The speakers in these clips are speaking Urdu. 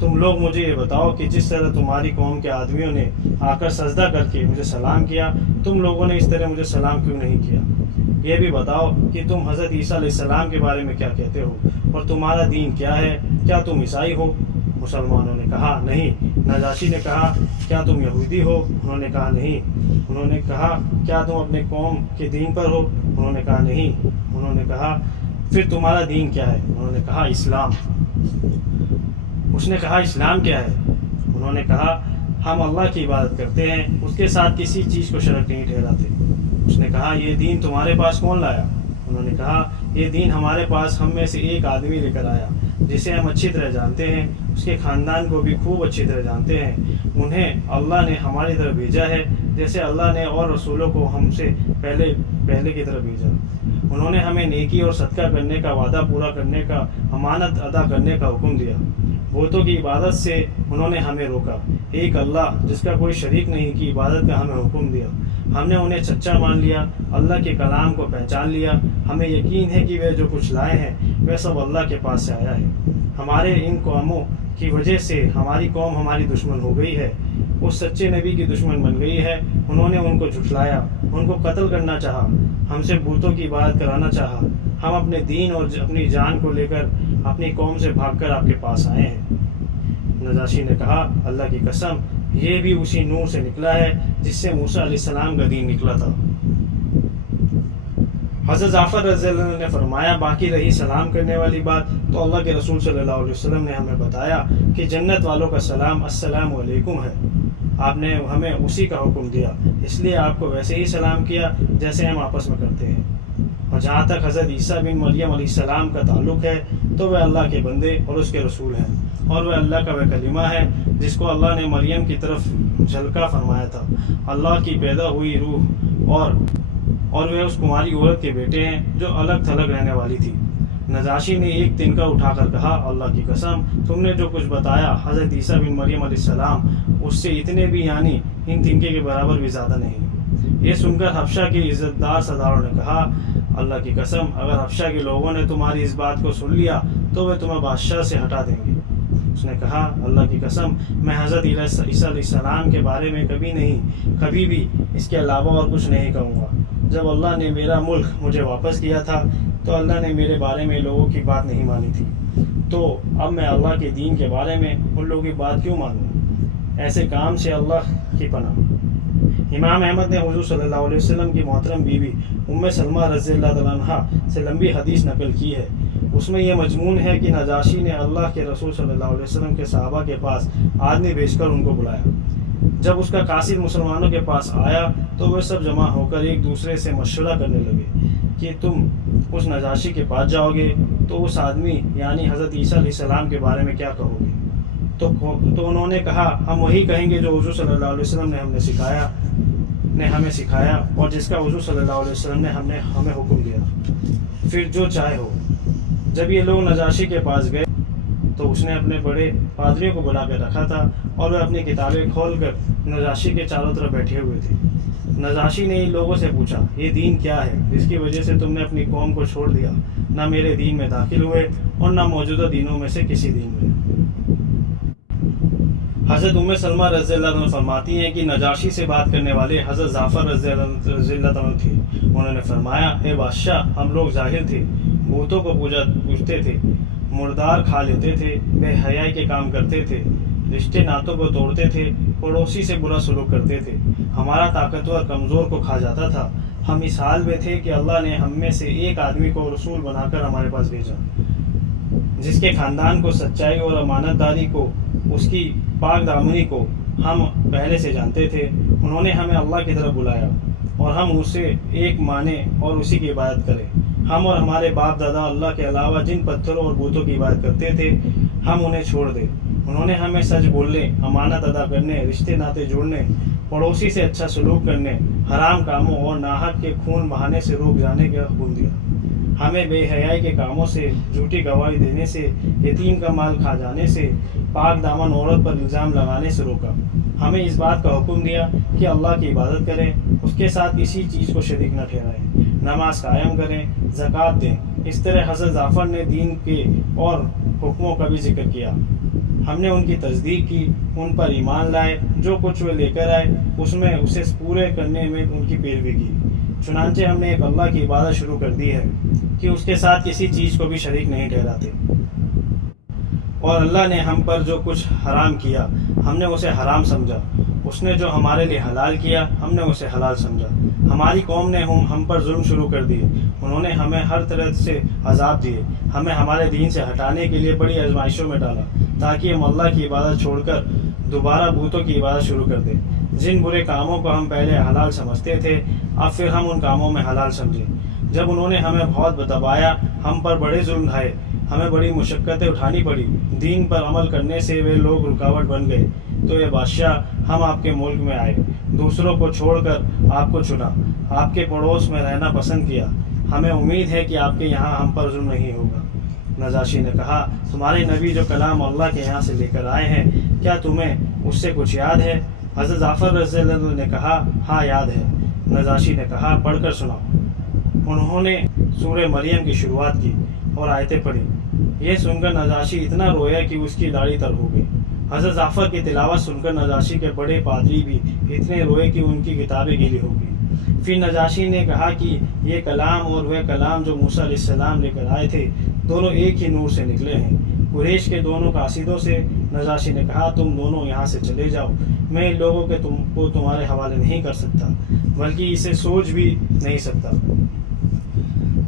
تم لوگ مجھے یہ بتاؤ کہ جس طرح تمہاری قوم کے آدمیوں نے آ کر سجدہ کر کے مجھے سلام کیا، تم لوگوں نے اس طرح مجھے سلام کیوں نہیں کیا؟ یہ بھی بتاؤ کہ تم حضرت عیسیٰ علیہ السلام کے بارے میں کیا کہتے ہو، اور تمہارا دین کیا ہے؟ کیا تم عیسائی ہو؟ مسلمانوں نے کہا نہیں۔ نجاشی نے کہا کیا تم یہودی ہو؟ انہوں نے کہا نہیں۔ انہوں نے کہا کیا تم اپنے قوم کے دین پر ہو؟ انہوں نے کہا نہیں۔ انہوں نے کہا پھر تمہارا دین کیا ہے؟ انہوں نے کہا اسلام۔ اس نے کہا اسلام کیا ہے؟ انہوں نے کہا ہم اللہ کی عبادت کرتے ہیں، اس کے ساتھ کسی چیز کو شریک نہیں ٹھہراتے۔ اس نے کہا یہ دین تمہارے پاس کون لایا؟ انہوں نے کہا یہ دین ہمارے پاس ہم میں سے ایک آدمی لے کر آیا جسے ہم اچھی طرح جانتے ہیں، اس کے خاندان کو بھی خوب اچھی طرح جانتے ہیں۔ انہیں اللہ نے ہماری طرف بھیجا ہے جیسے اللہ نے اور رسولوں کو ہم سے پہلے کی طرف بھیجا۔ انہوں نے ہمیں نیکی اور صدقہ کرنے کا، وعدہ پورا کرنے کا، امانت ادا کرنے کا حکم دیا۔ بتوں کی عبادت سے انہوں نے ہمیں روکا۔ ایک اللہ جس کا کوئی شریک نہیں کی عبادت کا ہمیں حکم دیا۔ ہم نے انہیں سچا مان لیا، اللہ کے کلام کو پہچان لیا۔ ہمیں یقین ہے کہ وہ جو کچھ لائے ہیں وہ سب اللہ کے پاس سے آیا ہے۔ ہمارے ان قوموں کی وجہ سے ہماری قوم ہماری دشمن ہو گئی ہے، اس سچے نبی کی دشمن بن گئی ہے۔ انہوں نے ان کو جھٹلایا، ان کو قتل کرنا چاہا، ہم سے بتوں کی عبادت کرانا چاہا۔ ہم اپنے دین اور اپنی جان کو لے کر اپنی قوم سے بھاگ کر آپ کے پاس آئے ہیں۔ نجاشی نے کہا اللہ کی قسم یہ بھی اسی نور سے نکلا ہے جس سے موسیٰ علیہ السلام کا دین نکلا تھا۔ حضرت جعفر رضی اللہ عنہ نے فرمایا باقی رہی سلام کرنے والی بات، تو اللہ کے رسول صلی اللہ علیہ وسلم نے ہمیں بتایا کہ جنت والوں کا سلام السلام علیکم ہے۔ آپ نے ہمیں اسی کا حکم دیا، اس لیے آپ کو ویسے ہی سلام کیا جیسے ہم آپس میں کرتے ہیں۔ اور جہاں تک حضرت عیسیٰ بن مریم علیہ السلام کا تعلق ہے تو وہ اللہ کے بندے اور اس کے رسول ہیں، اور وہ اللہ کا وہ کلمہ ہے جس کو اللہ نے مریم کی طرف جھلکا فرمایا تھا۔ اللہ کی پیدا ہوئی روح اور وہ اس کماری عورت کے بیٹے ہیں جو الگ تھلگ رہنے والی تھی۔ نجاشی نے ایک تنکا اٹھا کر کہا اللہ کی قسم تم نے جو کچھ بتایا حضرت عیسیٰ بن مریم علیہ السلام اس سے اتنے بھی یعنی ان تنکے کے برابر بھی زیادہ نہیں۔ یہ سن کر حبشہ کے عزت دار سرداروں نے کہا اللہ کی قسم اگر حبشہ کے لوگوں نے تمہاری اس بات کو سن لیا تو وہ تمہیں بادشاہ سے ہٹا دیں گے۔ اس نے کہا اللہ کی قسم میں حضرت عیسیٰ علیہ السلام کے بارے میں کبھی بھی اس کے علاوہ اور کچھ نہیں کہوں گا۔ جب اللہ نے میرا ملک مجھے واپس کیا تھا تو اللہ نے میرے بارے میں لوگوں کی بات نہیں مانی تھی، تو اب میں اللہ کے دین کے بارے میں ان لوگوں کی بات کیوں مانوں؟ ایسے کام سے اللہ کی پناہ۔ امام احمد نے حضور صلی اللہ علیہ وسلم کی محترم بیوی ام سلمہ رضی اللہ عنہا سے لمبی حدیث نقل کی ہے۔ اس میں یہ مضمون ہے کہ نجاشی نے اللہ کے رسول صلی اللہ علیہ وسلم کے صحابہ کے پاس آدمی بھیج کر ان کو بلایا۔ جب اس کا قاصد مسلمانوں کے پاس آیا تو وہ سب جمع ہو کر ایک دوسرے سے مشورہ کرنے لگے کہ تم اس نجاشی کے پاس جاؤ گے تو اس آدمی یعنی حضرت عیسیٰ علیہ السلام کے بارے میں کیا کہو گے؟ تو انہوں نے کہا ہم وہی کہیں گے جو حضور صلی اللہ علیہ وسلم نے ہمیں سکھایا اور جس کا حضور صلی اللہ علیہ وسلم نے ہمیں حکم دیا، پھر جو چاہے ہو۔ جب یہ لوگ نجاشی کے پاس گئے تو اس نے اپنے بڑے پادریوں کو بلا کر رکھا تھا اور وہ اپنی کتابیں کھول کر نجاشی کے چاروں طرف بیٹھے ہوئے تھے۔ نجاشی نے ان لوگوں سے پوچھا یہ دین کیا ہے جس کی وجہ سے تم نے اپنی قوم کو چھوڑ دیا، نہ میرے دین میں داخل ہوئے اور نہ موجودہ دینوں میں سے کسی دین میں؟ حضرت ام سلمہ رضی اللہ عنہ فرماتی ہیں کہ نجاشی سے بات کرنے والے حضرت جعفر رضی اللہ عنہ تھے۔ انہوں نے فرمایا اے بادشاہ ہم لوگ جاہل تھے، بتوں کو پوجتے تھے، مردار کھا لیتے تھے، بے حیائی کے کام کرتے تھے، رشتے ناتوں کو توڑتے تھے، پڑوسی سے برا سلوک کرتے تھے، ہمارا طاقتور کمزور کو کھا جاتا تھا۔ ہم اس حال میں تھے کہ اللہ نے ہم میں سے ایک آدمی کو رسول بنا کر ہمارے پاس بھیجا جس کے خاندان کو، سچائی اور امانت داری کو، اس کی پاک دامنی کو ہم پہلے سے جانتے تھے۔ انہوں نے ہمیں اللہ کی طرف بلایا اور ہم اسے ایک مانے اور اسی کی عبادت کریں۔ ہم اور ہمارے باپ دادا اللہ کے علاوہ جن پتھروں اور بتوں کی عبادت کرتے تھے ہم انہیں چھوڑ دیں۔ انہوں نے ہمیں سچ بولنے، امانت ادا کرنے، رشتے ناطے جوڑنے، پڑوسی سے اچھا سلوک کرنے، حرام کاموں اور ناحق کے خون بہانے سے روک جانے کا حکم دیا۔ ہمیں بے حیائی کے کاموں سے، جھوٹی گواہی دینے سے، یتیم کا مال کھا جانے سے، پاک دامن عورت پر الزام لگانے سے روکا۔ ہمیں اس بات کا حکم دیا کہ اللہ کی عبادت کریں، اس کے ساتھ کسی چیز کو شریک نہ ٹھہرائیں، نماز قائم کریں، زکوٰۃ دیں۔ اس طرح حضرت جعفر نے دین کے اور حکموں کا بھی ذکر کیا۔ ہم نے ان کی تصدیق کی، ان پر ایمان لائے، جو کچھ وہ لے کر آئے اس میں اسے پورے کرنے میں ان کی پیروی کی۔ چنانچہ ہم نے ایک اللہ کی عبادت شروع کر دی ہے کہ اس کے ساتھ کسی چیز کو بھی شریک نہیں ٹھہراتے، اور اللہ نے ہم پر جو کچھ حرام کیا ہم نے اسے حرام سمجھا، اس نے جو ہمارے لیے حلال کیا ہم نے اسے حلال سمجھا۔ ہماری قوم نے ہم پر ظلم شروع کر دیے، انہوں نے ہمیں ہر طرح سے عذاب دیے، ہمیں ہمارے دین سے ہٹانے کے لیے بڑی آزمائشوں میں ڈالا تاکہ ہم اللہ کی عبادت چھوڑ کر دوبارہ بتوں کی عبادت شروع کر دیں۔ جن برے کاموں کو ہم پہلے حلال سمجھتے تھے اب پھر ہم ان کاموں میں حلال سمجھے۔ جب انہوں نے ہمیں بہت دبایا، ہم پر بڑے ظلم ڈھائے، ہمیں بڑی مشقتیں اٹھانی پڑی، دین پر عمل کرنے سے وہ لوگ رکاوٹ بن گئے، تو یہ بادشاہ ہم آپ کے ملک میں آئے، دوسروں کو چھوڑ کر آپ کو چنا، آپ کے پڑوس میں رہنا پسند کیا، ہمیں امید ہے کہ آپ کے یہاں ہم پر ظلم نہیں ہوگا۔ نجاشی نے کہا، تمہارے نبی جو کلام اللہ کے یہاں سے لے کر آئے ہیں کیا تمہیں اس سے کچھ یاد ہے؟ حضرت جعفر رضی اللہ عنہ نے کہا، ہاں یاد ہے۔ نجاشی نے کہا، پڑھ کر سناؤ۔ انہوں نے سورہ مریم کی شروعات کی اور آیتیں پڑھی۔ یہ سن کر نجاشی اتنا رویا کہ اس کی داڑھی تر ہو گئی۔ حضرت جعفر کی تلاوت سن کر نجاشی کے بڑے پادری بھی اتنے روئے کہ ان کی کتابیں گیلی ہو گئی۔ پھر نجاشی نے کہا کہ یہ کلام اور وہ کلام جو موسیٰ علیہ السلام لے کر آئے تھے دونوں ایک ہی نور سے نکلے ہیں۔ قریش کے دونوں قاصدوں سے نجاشی نے کہا، تم دونوں یہاں سے چلے جاؤ، میں ان لوگوں کے کو تمہارے حوالے نہیں کر سکتا، بلکہ اسے سوچ بھی نہیں سکتا۔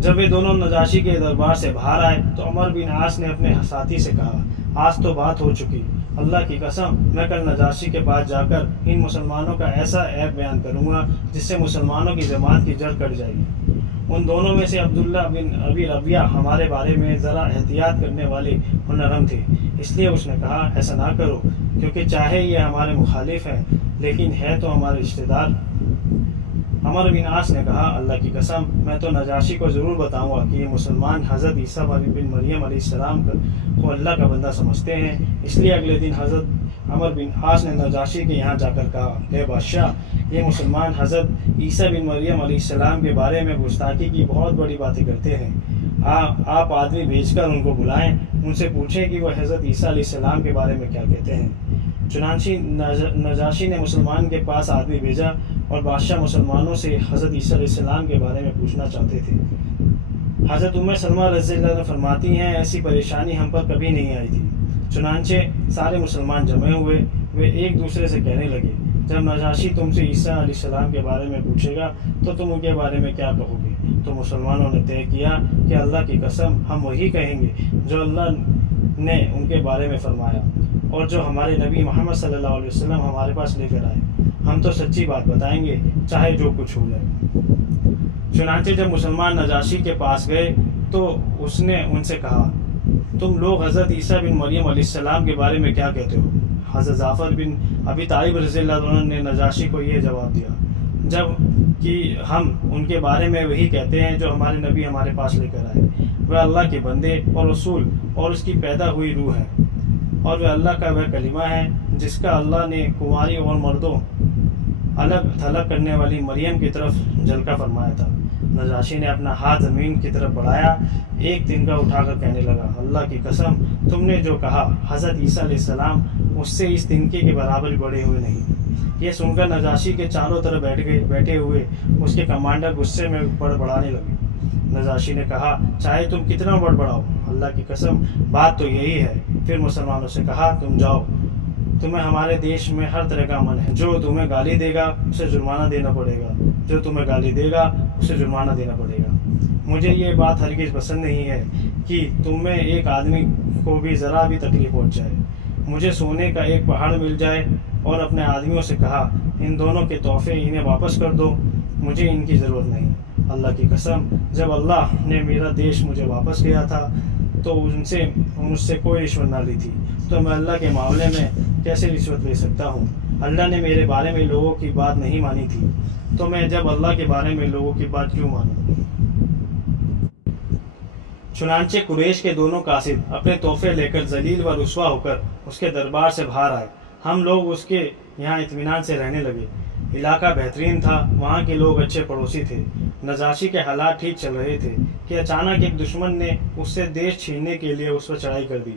جب وہ دونوں نجاشی کے دربار سے باہر آئے تو عمر بن عاص نے اپنے ساتھی سے کہا، آج تو بات ہو چکی، اللہ کی قسم میں کل نجاشی کے پاس جا کر ان مسلمانوں کا ایسا عیب بیان کروں گا جس سے مسلمانوں کی جماعت کی جڑ کٹ جائے گی۔ ان دونوں میں سے عبداللہ بن ابی ربیعہ ہمارے بارے میں ذرا احتیاط کرنے والے اور نرم تھے، اس لیے اس نے کہا، ایسا نہ کرو، کیونکہ چاہے یہ ہمارے مخالف ہیں لیکن ہے تو ہمارے رشتہ دار۔ عمر بن عاص نے کہا، اللہ کی قسم میں تو نجاشی کو ضرور بتاؤں گا کہ یہ مسلمان حضرت عیسیٰ بن مریم علیہ السلام کو اللہ کا بندہ سمجھتے ہیں۔ اس لیے اگلے دن حضرت عمر بن عاص نے نجاشی کے یہاں جا کر کہا، اے بادشاہ، یہ مسلمان حضرت عیسیٰ بن مریم علیہ السلام کے بارے میں گستاخی کی بہت بڑی باتیں کرتے ہیں، آپ آدمی بھیج کر ان کو بلائیں، ان سے پوچھیں کہ وہ حضرت عیسیٰ علیہ السلام کے بارے میں کیا کہتے ہیں۔ چنانچہ نجاشی نے مسلمان کے پاس آدمی بھیجا اور بادشاہ مسلمانوں سے حضرت عیسیٰ علیہ السلام کے بارے میں پوچھنا چاہتے تھے۔ حضرت ام سلمہ رضی اللہ عنہ فرماتی ہیں، ایسی پریشانی ہم پر کبھی نہیں آئی تھی۔ چنانچہ سارے مسلمان جمع ہوئے، وہ ایک دوسرے سے کہنے لگے، جب نجاشی تم سے عیسیٰ علیہ السلام کے بارے میں پوچھے گا تو تم ان کے بارے میں کیا کہو گے؟ تو مسلمانوں نے طے کیا کہ اللہ کی قسم ہم وہی کہیں گے جو اللہ نے ان کے بارے میں فرمایا اور جو ہمارے نبی محمد صلی اللہ علیہ وسلم ہمارے پاس لے کر آئے، ہم تو سچی بات بتائیں گے چاہے جو کچھ ہو جائے۔ چنانچہ جب مسلمان نجاشی کے پاس گئے تو اس نے ان سے کہا، تم لوگ حضرت عیسیٰ بن مریم علیہ السلام کے بارے میں کیا کہتے ہو؟ حضرت جعفر بن ابی طالب رضی اللہ عنہ نے نجاشی کو یہ جواب دیا، جب کہ ہم ان کے بارے میں وہی کہتے ہیں جو ہمارے نبی ہمارے پاس لے کر آئے، وہ اللہ کے بندے اور رسول اور اس کی پیدا ہوئی روح ہے، اور وہ اللہ کا وہ کلمہ ہے جس کا اللہ نے کنواری اور مردوں الگ تھلگ کرنے والی مریم کی طرف جلکہ فرمایا تھا۔ نجاشی نے اپنا ہاتھ زمین کی طرف بڑھایا، ایک تنکا اٹھا کر کہنے لگا، اللہ کی قسم تم نے جو کہا حضرت عیسیٰ علیہ السلام اس سے اس تنکے کے برابر بڑے ہوئے نہیں۔ یہ سن کر نجاشی کے چاروں طرف بیٹھے ہوئے اس کے کمانڈر غصے میں بڑبڑانے لگے۔ نجاشی نے کہا، چاہے تم کتنا بڑبڑاؤ، اللہ کی قسم بات تو یہی ہے۔ پھر مسلمانوں سے کہا، تم جاؤ، تمہیں ہمارے دیش میں ہر طرح کا امن ہے، جو تمہیں گالی دے گا اسے جرمانہ دینا پڑے گا، جو تمہیں گالی دے گا اسے جرمانہ دینا پڑے گا۔ مجھے یہ بات ہرگز پسند نہیں ہے کہ تم میں ایک آدمی کو بھی ذرا بھی تکلیف پہنچ جائے۔ مجھے سونے کا ایک پہاڑ مل جائے اور اپنے آدمیوں سے کہا، ان دونوں کے تحفے انہیں واپس کر دو، مجھے ان کی ضرورت نہیں۔ اللہ کی قسم جب اللہ نے میرا دیش مجھے واپس کیا تھا تو مجھ سے کوئی رشوت نہ لی تھی، تو میں اللہ کے معاملے میں کیسے رشوت لے سکتا ہوں؟ اللہ نے میرے بارے میں لوگوں کی بات نہیں مانی تھی، تو میں جب اللہ کے بارے میں لوگوں کی بات کیوں مانوں؟ چنانچہ قریش کے دونوں قاصد اپنے تحفے لے کر ذلیل و رسوا ہو کر اس کے دربار سے باہر آئے۔ ہم لوگ اس کے یہاں اطمینان سے رہنے لگے۔ علاقہ بہترین تھا، وہاں کے لوگ اچھے پڑوسی تھے۔ نجاشی کے حالات ٹھیک چل رہے تھے کہ اچانک ایک دشمن نے اس سے دیش چھیننے کے لیے اس پر چڑھائی کر دی۔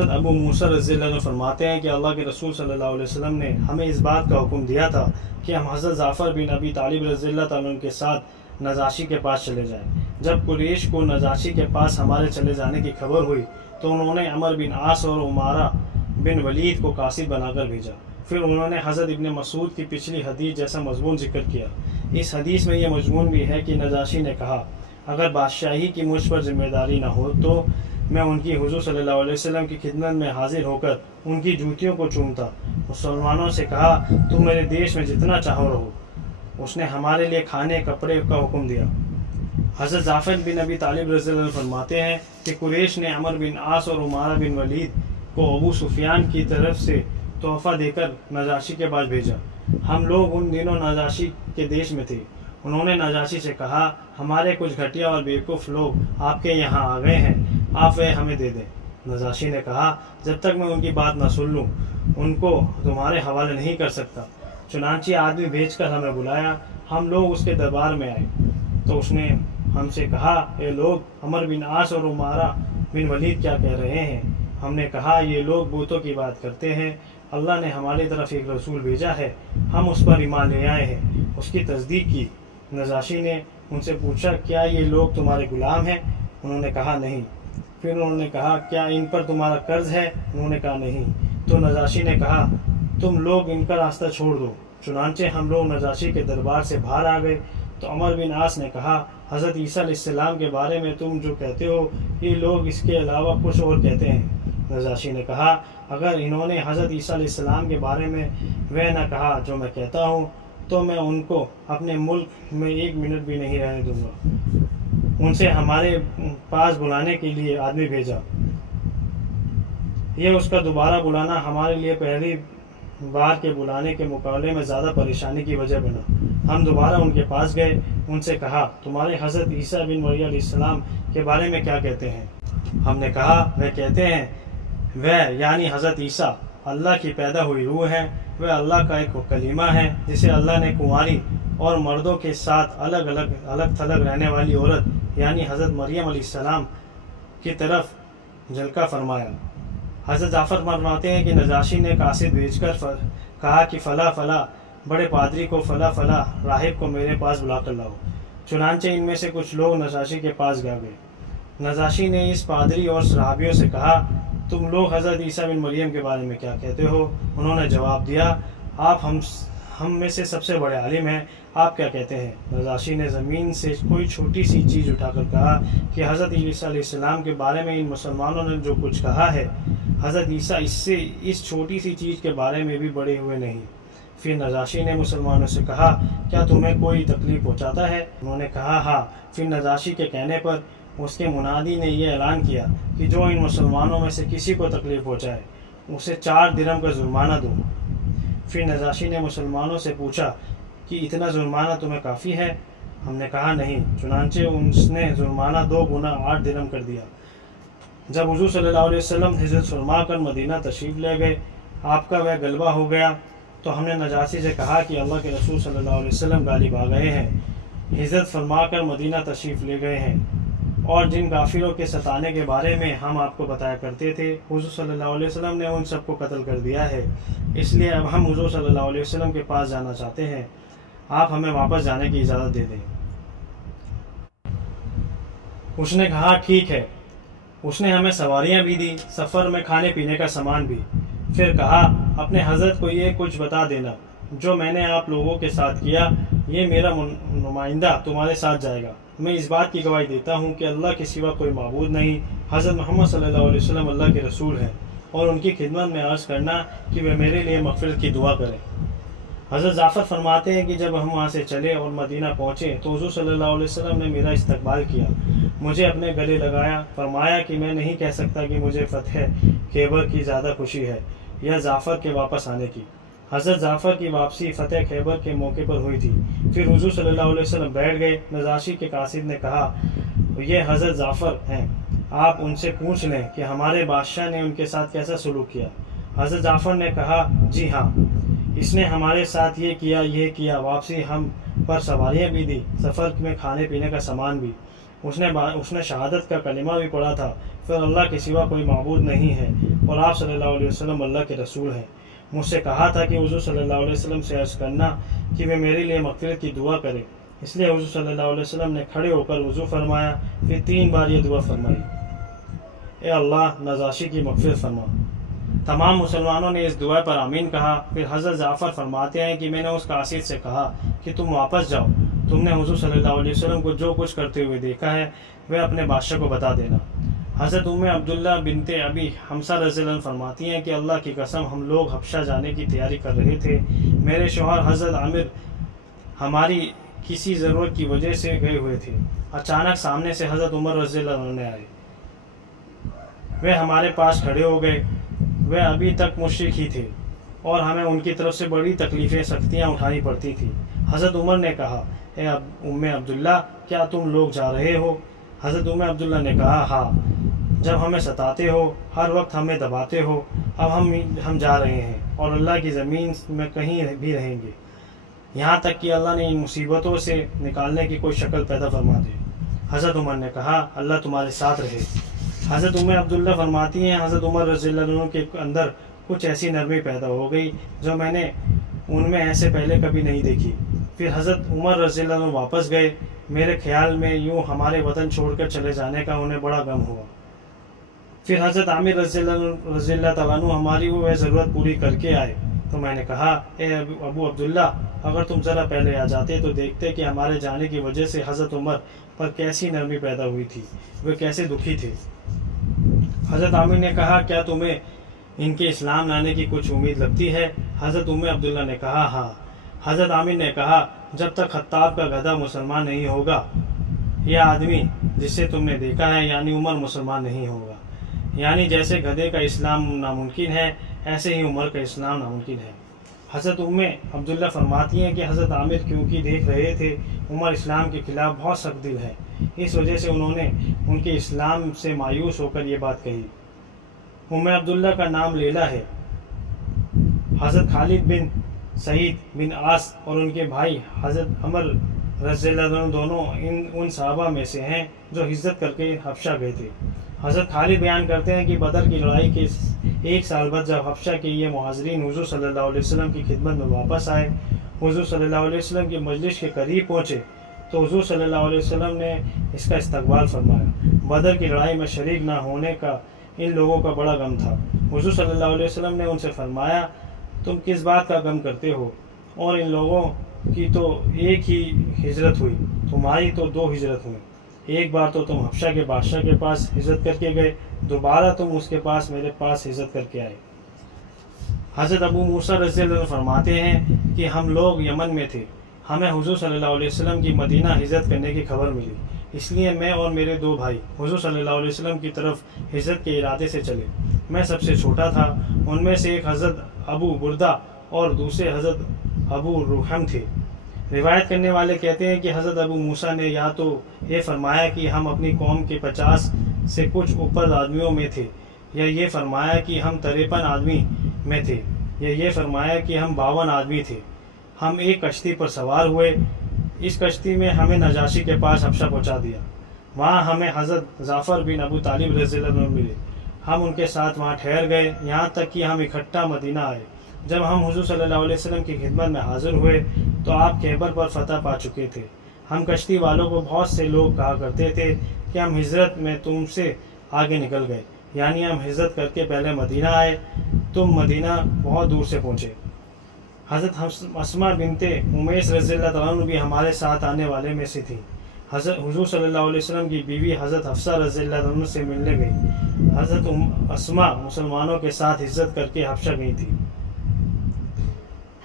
ابو موسیٰ رضی اللہ عنہ فرماتے ہیں کہ اللہ کے رسول صلی اللہ علیہ وسلم نے ہمیں اس بات کا حکم دیا تھا کہ ہم حضرت جعفر بن ابی طالب رضی اللہ تعالیٰ عنہ کے ساتھ نجاشی کے پاس چلے جائیں۔ جب قریش کو نجاشی کے پاس ہمارے چلے جانے کی خبر ہوئی تو انہوں نے عمر بن عاص اور عمارہ بن ولید کو قاصد بنا کر بھیجا۔ پھر انہوں نے حضرت ابن مسعود کی پچھلی حدیث جیسا مضمون ذکر کیا۔ اس حدیث میں یہ مضمون بھی ہے کہ نجاشی نے کہا اگر بادشاہی کی مجھ پر ذمہ داری نہ ہو تو میں ان کی حضور صلی اللہ علیہ وسلم کی خدمت میں حاضر ہو کر ان کی جوتیوں کو چومتا۔ مسلمانوں سے کہا تم میرے دیش میں جتنا چاہو رہو۔ اس نے ہمارے لیے کھانے کپڑے کا حکم دیا۔ حضرت جعفر بن ابی طالب رضی اللہ عنہ فرماتے ہیں کہ قریش نے عمر بن عاص اور عمارہ بن ولید کو ابو سفیان کی طرف سے تحفہ دے کر نجاشی کے پاس بھیجا۔ ہم لوگ ان دنوں نجاشی کے دیش میں تھے۔ انہوں نے نجاشی سے کہا ہمارے کچھ گھٹیا اور بیوقوف لوگ آپ کے یہاں آ گئے ہیں، آپ وہ ہمیں دے دیں۔ نجاشی نے کہا جب تک میں ان کی بات نہ سن لوں ان کو تمہارے حوالے نہیں کر سکتا۔ چنانچہ آدمی بھیج کر ہمیں بلایا۔ ہم لوگ اس کے دربار میں آئے تو اس نے ہم سے کہا اے لوگ، عمر بن عاص اور عمارہ بن ولید کیا کہہ رہے ہیں؟ ہم نے کہا یہ لوگ بتوں کی بات کرتے ہیں، اللہ نے ہماری طرف ایک رسول بھیجا ہے، ہم اس پر ایمان لے آئے ہیں، اس کی تصدیق کی۔ نجاشی نے ان سے پوچھا کیا یہ لوگ تمہارے غلام ہیں؟ انہوں نے کہا نہیں۔ پھر انہوں نے کہا کیا ان پر تمہارا قرض ہے؟ انہوں نے کہا نہیں۔ تو نجاشی نے کہا تم لوگ ان کا راستہ چھوڑ دو۔ چنانچہ ہم لوگ نجاشی کے دربار سے باہر آ گئے تو عمر بن عاص نے کہا حضرت عیسیٰ علیہ السلام کے بارے میں تم جو کہتے ہو یہ لوگ اس کے علاوہ کچھ اور کہتے ہیں۔ نجاشی نے کہا اگر انہوں نے حضرت عیسیٰ علیہ السلام کے بارے میں وہ نہ کہا جو میں کہتا ہوں تو میں ان کو اپنے ملک میں 1 منٹ بھی نہیں رہنے دوں گا۔ ان سے ہمارے پاس بلانے کے لیے آدمی بھیجا۔ یہ اس کا دوبارہ بلانا ہمارے لیے پہلی بار کے بلانے کے مقابلے میں زیادہ پریشانی کی وجہ بنا۔ ہم دوبارہ ان کے پاس گئے، ان سے کہا تمہارے حضرت عیسیٰ بن مریم علیہ السلام کے بارے میں کیا کہتے ہیں؟ ہم نے کہا وہ کہتے ہیں وہ یعنی حضرت عیسیٰ اللہ کی پیدا ہوئی روح ہے، وہ اللہ کا ایک کلمہ ہے جسے اللہ نے کنواری اور مردوں کے ساتھ الگ تھلگ رہنے والی عورت یعنی حضرت مریم علیہ السلام کی طرف جلکہ فرمایا۔ حضرت جعفر فرماتے ہیں کہ نجاشی نے قاصد بھیج کر کہا کہ فلاں بڑے پادری کو فلاں راہب کو میرے پاس بلا کر لاؤ۔ چنانچہ ان میں سے کچھ لوگ نجاشی کے پاس گئے۔ نجاشی نے اس پادری اور صحابیوں سے کہا تم لوگ حضرت عیسیٰ بن مریم کے بارے میں کیا کہتے ہو؟ انہوں نے جواب دیا آپ ہم میں سے سب سے بڑے عالم ہیں، آپ کیا کہتے ہیں؟ نجاشی نے زمین سے کوئی چھوٹی سی چیز اٹھا کر کہا کہ حضرت عیسیٰ علیہ السلام کے بارے میں ان مسلمانوں نے جو کچھ کہا ہے حضرت عیسیٰ اس چھوٹی سی چیز کے بارے میں بھی بڑے ہوئے نہیں۔ پھر نجاشی نے مسلمانوں سے کہا کیا تمہیں کوئی تکلیف پہنچاتا ہے؟ انہوں نے کہا ہاں۔ پھر نجاشی کے کہنے پر اس کے منادی نے یہ اعلان کیا کہ جو ان مسلمانوں میں سے کسی کو تکلیف پہنچائے اسے 4 درہم کا جرمانہ دو۔ پھر نجاشی نے مسلمانوں سے پوچھا کہ اتنا جرمانہ تمہیں کافی ہے؟ ہم نے کہا نہیں۔ چنانچہ اس نے جرمانہ 2 گنا 8 درہم کر دیا۔ جب حضور صلی اللہ علیہ وسلم ہجرت فرما کر مدینہ تشریف لے گئے، آپ کا وہ غلبہ ہو گیا تو ہم نے نجاشی سے کہا کہ اللہ کے رسول صلی اللہ علیہ وسلم غالب آ گئے ہیں، ہجرت فرما کر مدینہ تشریف لے گئے ہیں، اور جن کافروں کے ستانے کے بارے میں ہم آپ کو بتایا کرتے تھے حضور صلی اللہ علیہ وسلم نے ان سب کو قتل کر دیا ہے، اس لیے اب ہم حضور صلی اللہ علیہ وسلم کے پاس جانا چاہتے ہیں، آپ ہمیں واپس جانے کی اجازت دے دیں۔ اس نے کہا ٹھیک ہے۔ اس نے ہمیں سواریاں بھی دی، سفر میں کھانے پینے کا سامان بھی۔ پھر کہا اپنے حضرت کو یہ کچھ بتا دینا جو میں نے آپ لوگوں کے ساتھ کیا، یہ میرا نمائندہ تمہارے ساتھ جائے گا۔ میں اس بات کی گواہی دیتا ہوں کہ اللہ کے سوا کوئی معبود نہیں، حضرت محمد صلی اللہ علیہ وسلم اللہ کے رسول ہیں، اور ان کی خدمت میں عرض کرنا کہ وہ میرے لیے مغفرت کی دعا کریں۔ حضرت جعفر فرماتے ہیں کہ جب ہم وہاں سے چلے اور مدینہ پہنچے تو حضور صلی اللہ علیہ وسلم نے میرا استقبال کیا، مجھے اپنے گلے لگایا، فرمایا کہ میں نہیں کہہ سکتا کہ مجھے فتح خیبر کی زیادہ خوشی ہے یا جعفر کے واپس آنے کی۔ حضرت جعفر کی واپسی فتح خیبر کے موقع پر ہوئی تھی۔ پھر حضور صلی اللہ علیہ وسلم بیٹھ گئے۔ نجاشی کے قاصد نے کہا یہ حضرت جعفر ہیں، آپ ان سے پوچھ لیں کہ ہمارے بادشاہ نے ان کے ساتھ کیسا سلوک کیا۔ حضرت جعفر نے کہا جی ہاں، اس نے ہمارے ساتھ یہ کیا، واپسی ہم پر سواریاں بھی دی، سفر میں کھانے پینے کا سامان بھی۔ اس نے شہادت کا کلمہ بھی پڑھا تھا، پھر اللہ کے سوا کوئی معبود نہیں ہے اور آپ صلی اللہ علیہ وسلم اللہ کے رسول ہیں۔ مجھ سے کہا تھا کہ حضور صلی اللہ علیہ وسلم سے عرض کرنا کہ وہ میرے لیے مغفرت کی دعا کرے، اس لیے حضور صلی اللہ علیہ وسلم نے کھڑے ہو کر وضو فرمایا، پھر 3 بار یہ دعا فرمائی، اے اللہ نجاشی کی مغفرت فرما۔ تمام مسلمانوں نے اس دعا پر آمین کہا۔ پھر حضرت جعفر فرماتے ہیں کہ میں نے اس قاصد سے کہا کہ تم واپس جاؤ، تم نے حضور صلی اللہ علیہ وسلم کو جو کچھ کرتے ہوئے دیکھا ہے وہ اپنے بادشاہ کو بتا دینا۔ حضرت عبداللہ بنت ابی حمزہ رضی اللہ عنہ فرماتی ہیں کہ اللہ کی قسم ہم لوگ حبشہ جانے کی تیاری کر رہے تھے، میرے شوہر حضرت عامر ہماری کسی ضرورت کی وجہ سے گئے ہوئے تھے، اچانک سامنے سے حضرت عمر رضی اللہ عنہ آئے، وہ ہمارے پاس کھڑے ہو گئے، وہ ابھی تک مشرک ہی تھے اور ہمیں ان کی طرف سے بڑی تکلیفیں سختیاں اٹھانی پڑتی تھی۔ حضرت عمر نے کہا، اے عبداللہ کیا تم لوگ جا رہے ہو؟ حضرت عبداللہ نے کہا، ہاں، جب ہمیں ستاتے ہو، ہر وقت ہمیں دباتے ہو، اب ہم جا رہے ہیں اور اللہ کی زمین میں کہیں بھی رہیں گے، یہاں تک کہ اللہ نے ان مصیبتوں سے نکالنے کی کوئی شکل پیدا فرما دے۔ حضرت عمر نے کہا، اللہ تمہارے ساتھ رہے۔ حضرت عبداللہ فرماتی ہیں، حضرت عمر رضی اللہ عنہ کے اندر کچھ ایسی نرمی پیدا ہو گئی جو میں نے ان میں ایسے پہلے کبھی نہیں دیکھی۔ پھر حضرت عمر رضی اللہ عنہ واپس گئے، میرے خیال میں یوں ہمارے وطن چھوڑ کر چلے جانے کا انہیں بڑا غم ہوا۔ پھر حضرت عامر رضی اللہ تعالیٰ عنہ ہماری وہ ضرورت پوری کر کے آئے تو میں نے کہا، اے ابو عبداللہ اگر تم ذرا پہلے آ جاتے تو دیکھتے کہ ہمارے جانے کی وجہ سے حضرت عمر پر کیسی نرمی پیدا ہوئی تھی، وہ کیسے دکھی تھے۔ حضرت عامر نے کہا، کیا تمہیں ان کے اسلام لانے کی کچھ امید لگتی ہے؟ حضرت عبداللہ نے کہا، ہاں۔ حضرت عامر نے کہا، جب تک خطاب کا گدھا مسلمان نہیں ہوگا، یہ آدمی جس سے تم نے دیکھا ہے یعنی عمر مسلمان نہیں ہوگا، یعنی جیسے گدھے کا اسلام ناممکن ہے ایسے ہی عمر کا اسلام ناممکن ہے۔ حضرت عبداللہ فرماتی ہیں کہ حضرت عامر کیونکہ دیکھ رہے تھے عمر اسلام کے خلاف بہت سخت دل ہے، اس وجہ سے انہوں نے ان کے اسلام سے مایوس ہو کر یہ بات کہی۔ عبداللہ کا نام لیلا ہے۔ حضرت خالد بن سعید بن عاص اور ان کے بھائی حضرت عمر رضی اللہ عنہ دونوں ان صحابہ میں سے ہیں جو ہجرت کر کے حبشہ گئے تھے۔ حضرت خالد بیان کرتے ہیں کہ بدر کی لڑائی کے 1 سال بعد جب حبشہ کے یہ مہاجرین حضور صلی اللہ علیہ وسلم کی خدمت میں واپس آئے، حضور صلی اللہ علیہ وسلم کی مجلس کے قریب پہنچے تو حضور صلی اللہ علیہ وسلم نے اس کا استقبال فرمایا۔ بدر کی لڑائی میں شریک نہ ہونے کا ان لوگوں کا بڑا غم تھا۔ حضور صلی اللہ علیہ وسلم نے ان سے فرمایا، تم کس بات کا غم کرتے ہو؟ اور ان لوگوں کی تو ایک ہی ہجرت ہوئی، تمہاری تو 2 ہجرت ہوئیں، ایک بار تو تم حبشہ کے بادشاہ کے پاس ہجرت کر کے گئے، دوبارہ تم اس کے پاس میرے پاس ہجرت کر کے آئے۔ حضرت ابو موسیٰ رضی اللہ عنہ فرماتے ہیں کہ ہم لوگ یمن میں تھے، ہمیں حضور صلی اللہ علیہ وسلم کی مدینہ ہجرت کرنے کی خبر ملی، اس لیے میں اور میرے 2 بھائی حضور صلی اللہ علیہ وسلم کی طرف ہجرت کے ارادے سے چلے۔ میں سب سے چھوٹا تھا، ان میں سے ایک حضرت ابو بردہ اور دوسرے حضرت ابو روحم تھے۔ روایت کرنے والے کہتے ہیں کہ حضرت ابو موسیٰ نے یا تو یہ فرمایا کہ ہم اپنی قوم کے 50 سے کچھ اوپر آدمیوں میں تھے، یا یہ فرمایا کہ ہم 53 آدمی میں تھے، یا یہ فرمایا کہ ہم 52 آدمی تھے۔ ہم ایک کشتی پر سوار ہوئے، اس کشتی میں ہمیں نجاشی کے پاس حبشہ پہنچا دیا، وہاں ہمیں حضرت جعفر بن ابو طالب رضی اللہ عنہ ملے، ہم ان کے ساتھ وہاں ٹھہر گئے یہاں تک کہ ہم اکٹھا مدینہ آئے۔ جب ہم حضور صلی اللہ علیہ وسلم کی خدمت میں حاضر ہوئے تو آپ خیبر پر فتح پا چکے تھے۔ ہم کشتی والوں کو بہت سے لوگ کہا کرتے تھے کہ ہم ہجرت میں تم سے آگے نکل گئے، یعنی ہم ہجرت کر کے پہلے مدینہ آئے، تم مدینہ بہت دور سے پہنچے۔ حضرت اسماء بنت امیس رضی اللہ تعالیٰ عنہ بھی ہمارے ساتھ آنے والے میں سے تھیں۔ حضور صلی اللہ علیہ وسلم کی بیوی حضرت حفصہ رضی اللہ عنہ سے ملنے گئی۔ حضرت اسماء مسلمانوں کے ساتھ ہجرت کر کے حبشہ گئی تھی۔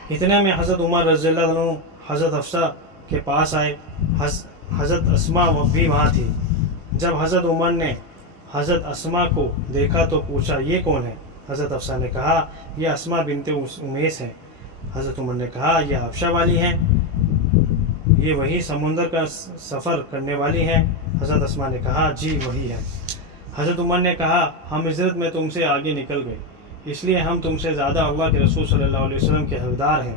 اتنے میں حضرت عمر رضی اللہ عنہ حضرت حفصہ کے پاس آئے، حضرت اسماء بھی وہاں تھی۔ جب حضرت عمر نے حضرت اسماء کو دیکھا تو پوچھا، یہ کون ہے؟ حضرت حفصہ نے کہا، یہ اسماء بنت امیس ہے۔ حضرت عمر نے کہا، یہ حبشہ والی ہیں، یہ وہی سمندر کا سفر کرنے والی ہیں؟ حضرت اسماء نے کہا، جی وہی ہے۔ حضرت عمر نے کہا، ہم ہجرت میں تم سے آگے نکل گئے، اس لیے ہم تم سے زیادہ اللہ کے رسول صلی اللہ علیہ وسلم کے حقدار ہیں۔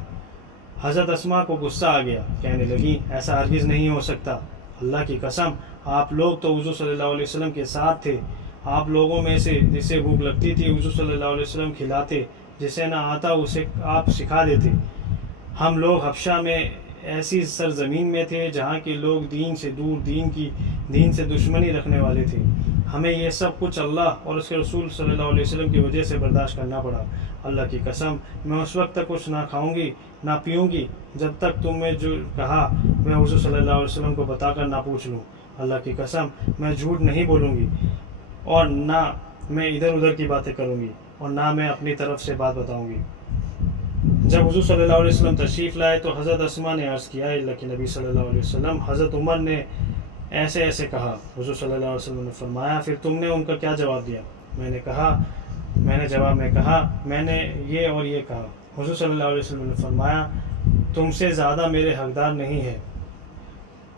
حضرت اسماء کو غصہ آ گیا، کہنے لگی، ایسا ہرگز نہیں ہو سکتا، اللہ کی قسم آپ لوگ تو حضور صلی اللہ علیہ وسلم کے ساتھ تھے، آپ لوگوں میں سے جسے بھوک لگتی تھی حضور صلی اللہ علیہ وسلم کھلاتے، جسے نہ آتا اسے آپ سکھا دیتے۔ ہم لوگ حبشہ میں ایسی سرزمین میں تھے جہاں کے لوگ دین سے دور، دین سے دشمنی رکھنے والے تھے۔ ہمیں یہ سب کچھ اللہ اور اس کے رسول صلی اللہ علیہ وسلم کی وجہ سے برداشت کرنا پڑا۔ اللہ کی قسم میں اس وقت تک کچھ نہ کھاؤں گی نہ پیوں گی جب تک تم نے جو کہا میں حضور صلی اللہ علیہ وسلم کو بتا کر نہ پوچھ لوں۔ اللہ کی قسم میں جھوٹ نہیں بولوں گی، اور نہ میں ادھر ادھر کی باتیں کروں گی، اور نہ میں اپنی طرف سے بات بتاؤں گی۔ جب حضور صلی اللہ علیہ وسلم تشریف لائے تو حضرت اسماء نے عرض کیا، اللہ کے نبی صلی اللہ علیہ وسلم، حضرت عمر نے ایسے ایسے کہا۔ حضور صلی اللہ علیہ وسلم نے فرمایا، پھر تم نے ان کا کیا جواب دیا؟ میں نے جواب میں کہا، میں نے یہ اور یہ کہا۔ حضور صلی اللہ علیہ وسلم نے فرمایا، تم سے زیادہ میرے حقدار نہیں ہے۔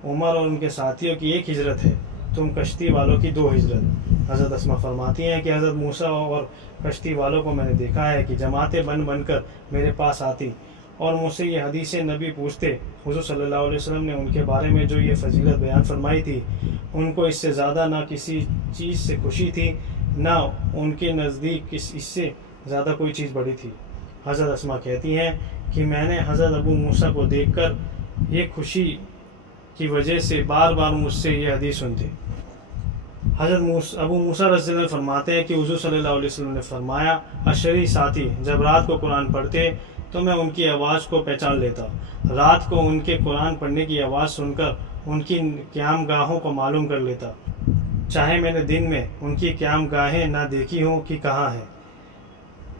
عمر اور ان کے ساتھیوں کی ایک ہجرت ہے، تم کشتی والوں کی 2 ہجرت۔ حضرت اسماء فرماتی ہیں کہ حضرت موسیٰ اور کشتی والوں کو میں نے دیکھا ہے کہ جماعتیں بن کر میرے پاس آتی اور مجھ سے یہ حدیث نبی پوچھتے۔ حضور صلی اللہ علیہ وسلم نے ان کے بارے میں جو یہ فضیلت بیان فرمائی تھی، ان کو اس سے زیادہ نہ کسی چیز سے خوشی تھی، نہ ان کے نزدیک اس سے زیادہ کوئی چیز بڑی تھی۔ حضرت اسماء کہتی ہیں کہ میں نے حضرت ابو موسیٰ کو دیکھ کر یہ خوشی کی وجہ سے بار بار مجھ سے یہ حدیث سنتے۔ حضرت ابو موسیٰ رضی اللہ عنہ فرماتے ہیں کہ حضور صلی اللہ علیہ وسلم نے فرمایا، اشری ساتھی جب رات کو قرآن پڑھتے تو میں ان کی آواز کو پہچان لیتا، رات کو ان کے قرآن پڑھنے کی آواز سن کر ان کی قیام گاہوں کو معلوم کر لیتا، چاہے میں نے دن میں ان کی قیام گاہیں نہ دیکھی ہوں کہ کہاں ہیں۔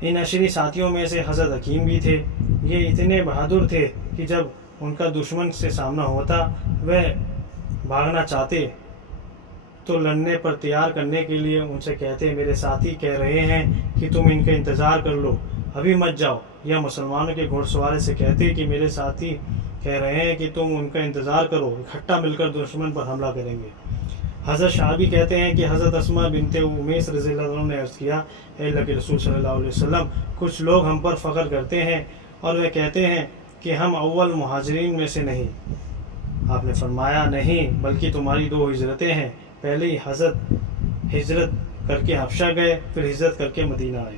ان اشری ساتھیوں میں سے حضرت حکیم بھی تھے۔ یہ اتنے بہادر تھے کہ جب ان کا دشمن سے سامنا ہوتا، وہ بھاگنا چاہتے تو لڑنے پر تیار کرنے کے لیے ان سے کہتے، میرے ساتھی کہہ رہے ہیں کہ تم ان کا انتظار کر لو، ابھی مت جاؤ۔ یا مسلمانوں کے گھوڑ سوارے سے کہتے کہ میرے ساتھی کہہ رہے ہیں کہ تم ان کا انتظار کرو، اکٹھا مل کر دشمن پر حملہ کریں گے۔ حضرت شعبی کہتے ہیں کہ حضرت اسماء بنت امیس رضی اللہ عنہ نے عرض کیا، اے اللہ کے رسول صلی اللہ علیہ وسلم، کچھ لوگ ہم پر فخر کرتے ہیں اور وہ کہتے ہیں کہ ہم اول مہاجرین میں سے نہیں۔ آپ نے فرمایا، نہیں، بلکہ تمہاری 2 ہجرتیں ہیں۔ پہلی حضرت ہجرت کر کے حبشہ گئے، پھر ہجرت کر کے مدینہ آئے۔